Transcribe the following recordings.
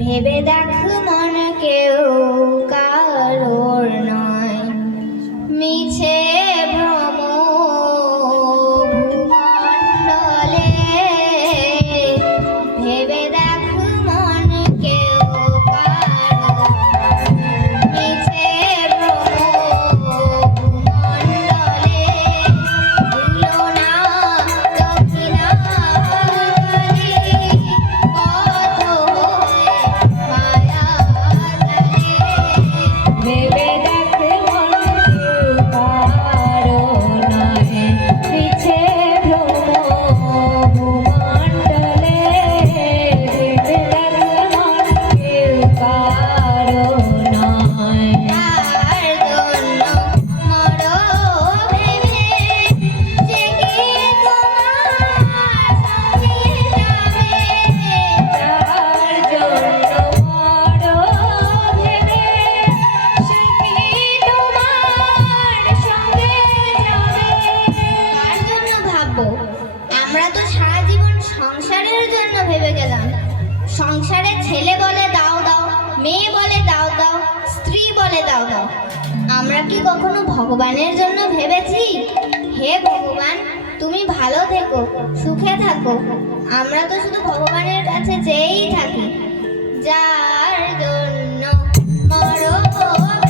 ভেবে দেখ মন কেউ কারোর নয়, মিছে ভ্রম ভূমণ্ডলে। ভেবে দেখ মন কেউ কারোর নয়, মিছে ভ্রম ভূমণ্ডলে। ভুলো না দক্ষিণাকালী পথ হয়ে মায়াজালে। ভেবে দেখ মন কেউ কারোর নয়, মিছে ভ্রম ভূমণ্ডলে। ভেবে দেখ মন কেউ কারোর নয়। তার জন্য মরো ভেবে, সে কি তোমার সঙ্গে যাবে? তার জন্য মরো ভেবে, সে কি তোমার সঙ্গে যাবে? কার জন্য ভাববো? আমরা তো সারা জীবন সংসারের জন্য ভেবে গেলাম। সংসারে ছেলে বলে দাও দাও, মেয়ে বলে দাও দাও, স্ত্রী বলে দাও দাও। আমরা কি কখনো ভগবানের জন্য ভেবেছি? হে ভগবান, তুমি ভালো থেকো, সুখে থাকো। আমরা তো শুধু ভগবানের কাছে চেয়েই থাকি। যার জন্য মরো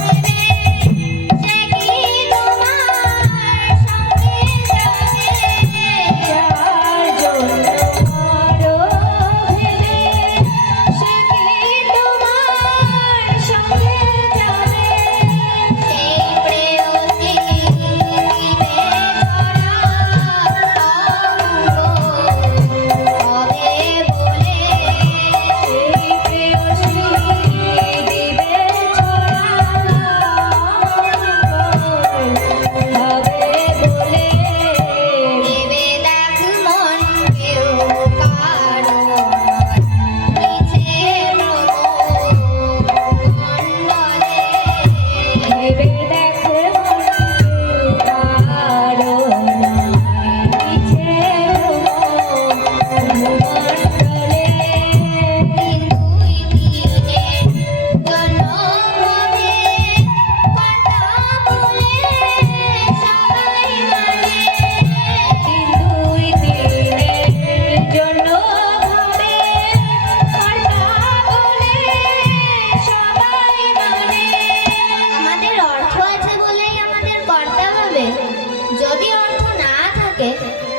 ভেবে, সে কি তোমার সঙ্গে যাবে? যার জন্য মরো ভেবে, সে কি তোমার সঙ্গে যাবে? সেই প্রেয়সী দিবে ধরা অঙ্গ হবে বলে। সেই প্রেয়সী দিবে ছড়া হবে বলে। ভেবে দেখ মন কেউ কারোর নয়, মিছে ভ্রম ভূমণ্ডলে। ভেবে দেখ মন কেউ কারোর নয়, মিছে ভ্রম ভূমণ্ডলে। দিন দুই দিনের জন্য হবে কথা বলে সবাই মানে। দিন দুই দিনের জন্য হবে কথা বলে সবাই মানে। আমাদের অর্থ আছে বলেই আমাদের কর্তা ভাবে। যদি অর্থ না থাকে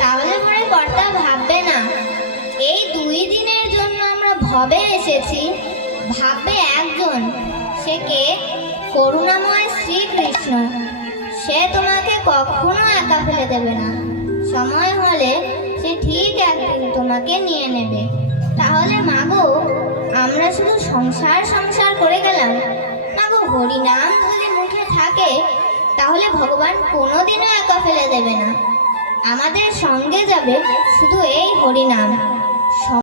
তাহলে পরে কর্তা ভাববে না। এই দুই দিনের জন্য আমরা ভবে এসেছি, ভাববে একজন। সে কে? করুণাময় শ্রীকৃষ্ণ। সে তোমাকে কখনো একা ফেলে দেবে না। সময় হলে সে ঠিক একদিন তোমাকে নিয়ে নেবে। তাহলে মাগো, আমরা শুধু সংসার সংসার করে গেলাম। মাগো, হরিনাম যদি মুখে থাকে তাহলে ভগবান কোনোদিনও একা ফেলে দেবে না। আমাদের সঙ্গে যাবে শুধু এই হরিনাম।